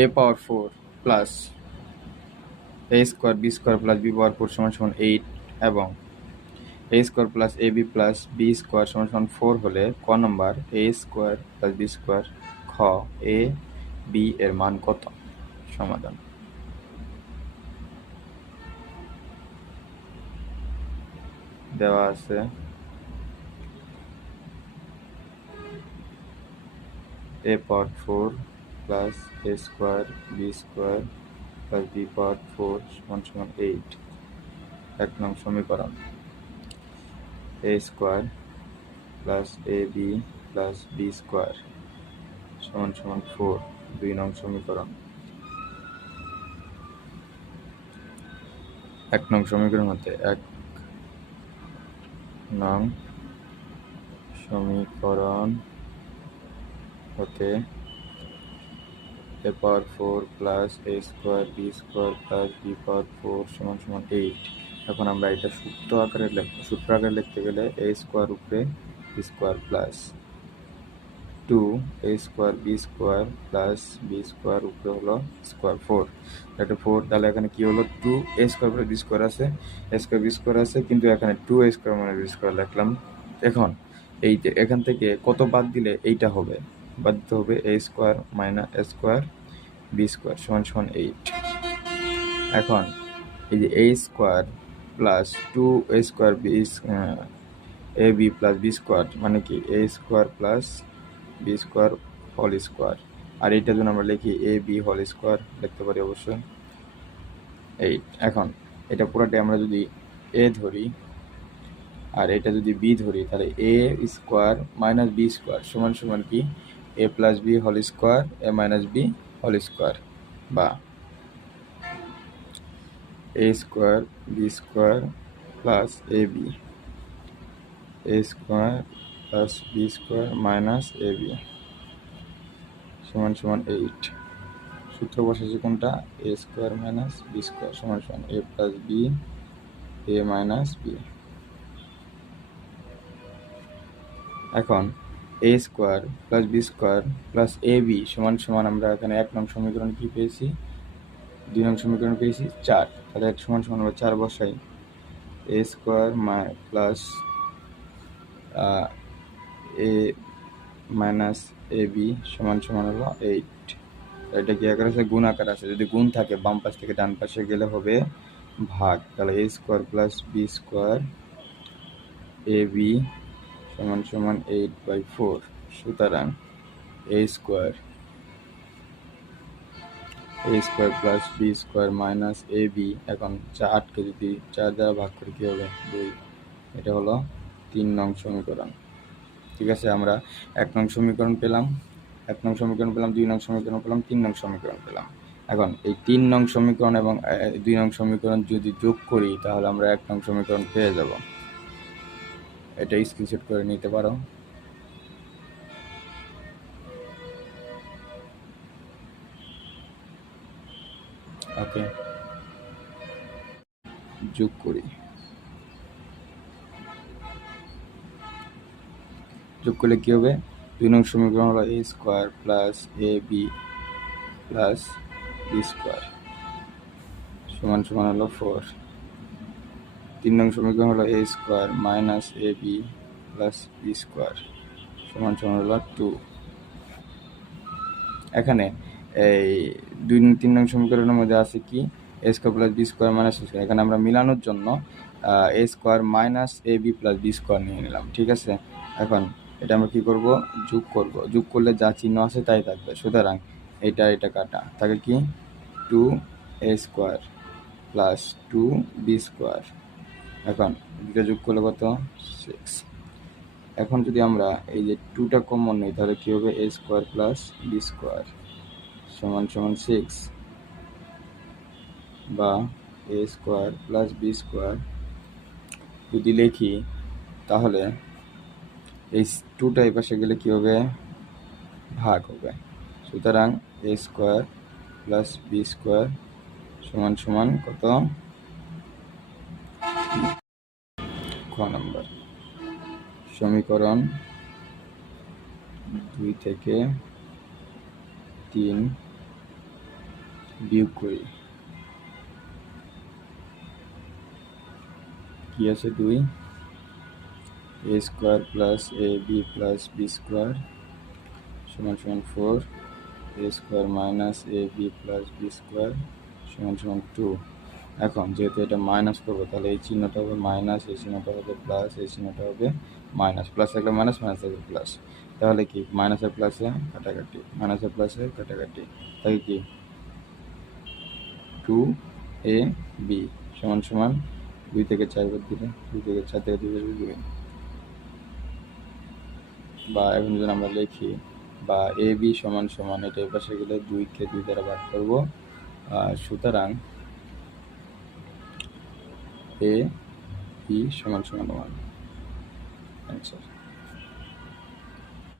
a power 4 plus a square b square plus b পাওয়ার 4 সমান সমান 8 এবং a square plus ab plus b square সমান সমান 4 হলে ক নম্বর a square plus b square খ a b এর মান কত? সমাধান দেওয়া আছে। a power 4 plus a square b square plus b পাওয়ার 4 সমান সমান 8। 1 নং সমীকরণ a square plus ab plus b square সমান সমান 4। 2 নং সমীকরণ 1 নং সমীকরণ হতে 1 নং সমীকরণ হতে a power 4 plus a square b square plus b পাওয়ার 4 সমান সমান 8। এখন আমরা এটা সূত্র আকারে লিখতে গেলে a স্কোয়ার উপরে b square plus 2 a square b square plus b square উপরে হলো স্কোয়ার 4। এটা 4, তাহলে এখানে কি হলো 2 a square plus b square আছে, a স্কোয়ার b স্কোয়ার আছে, কিন্তু এখানে 2 a স্কোয়ার মানে b স্কোয়ার লিখলাম। এখন এখান থেকে কত বাদ দিলে এইটা হবে? বাদ দিতে হবে a square minus a square b square সমান সমান 8। এখন এই যে a square plus 2 a square b a b plus b square মানে কি a square plus b square whole square, আর এইটার জন্য আমরা লিখি a b হোল স্কোয়ার লিখতে পারি অবশ্যই 8। এখন এটা পুরোটাই আমরা যদি a ধরি আর এটা যদি b ধরি, তাহলে a square minus b square সমান সমান কি a plus b whole square a minus b whole square, বা a square b square plus ab a square plus b square minus ab সমান সমান 8। সূত্র বসেছে কোনটা? a square minus b square সমান সমান a plus b a minus b। এখন a square plus b square plus ab সমান সমান আমরা এখানে 1 নং সমীকরণ কি পেয়েছি? 2 নং সমীকরণ পেয়েছি 4, তাহলে 1 সমান সমান আমরা 4 বসাই। a square plus a minus ab সমান সমান হলো 8। এটা কি আকার আছে? গুণ আকার আছে। যদি গুণ থাকে বাম পাশ থেকে ডান পাশে গেলে হবে ভাগ, তাহলে a square plus b square ab সমান সমান 8/4। সুতরাং a square plus b square minus ab, এখন 8কে যদি 4 দ্বারা ভাগ করে কি হবে? 2। এটা হলো 3 নং সমীকরণ। ঠিক আছে, আমরা 1 নং সমীকরণ পেলাম, 2 নং সমীকরণ পেলাম, 3 নং সমীকরণ পেলাম। এখন এই 3 নং সমীকরণ এবং 2 নং সমীকরণ যদি যোগ করি তাহলে আমরা 1 নং সমীকরণ পেয়ে যাব। এটা স্ক্রিনশট করে নিতে পারো। ওকে, যোগ করি। যোগ করলে কি হবে? 2 নং সমীকরণ হলো a square plus ab plus b square সমান সমান হলো 4। 3 নং সমীকরণ হলো a square minus ab plus b square সমান সমান হলো 2। এখানে এই 3 নং সমীকরণের মধ্যে আছে কি? a square plus b square minus c square. এখানে আমরা মিলানোর জন্য a square minus ab plus b square নিয়ে নিলাম। ঠিক আছে, এখন এটা আমরা কি করব? যোগ করলে যা চিহ্ন আছে তাই থাকবে। সুতরাং এটা কাটা থাকে কি 2a square plus 2b square. এখন দুটো যোগ করলে কত? 6। এখন যদি আমরা এই যে 2টা কমন নিই তাহলে কি হবে? a square plus b square সমান সমান 6, বা a square plus b square যদি লিখি তাহলে এই 2টা এই পাশে গেলে কি হবে? ভাগ হবে। সুতরাং a square plus b square সমান সমান কত? খ নম্বর সমীকরণ 2 থেকে 3 বিয়োগ করি, কি আছে 2 a square plus a b plus b square সমান সমান 4, a square minus a b plus b square সমান সমান 2। এখন যেহেতু এটা মাইনাস করবো তাহলে এই চিহ্নটা হবে মাইনাস, এই চিহ্নটা হবে প্লাস, এই চিহ্নটা হবে মাইনাস, প্লাস থাকলে মাইনাস, মাইনাস থাকলে প্লাস। তাহলে কি মাইনাসের প্লাসে কাটাকাটি, মাইনাসের প্লাসে কাটাকাটি, তাই কি 2ab সমান সমান 2 থেকে 4 বাদ দিলে 2 থেকে 4 থেকে 2 বের 2, বা এখন যদি আমরা লিখি বা এ বি সমান সমান এটা এর পাশে গেলে 2 কে 2 দ্বারা ভাগ করবো, সুতরাং এ বি সমান সমান 1 অ্যান্সার।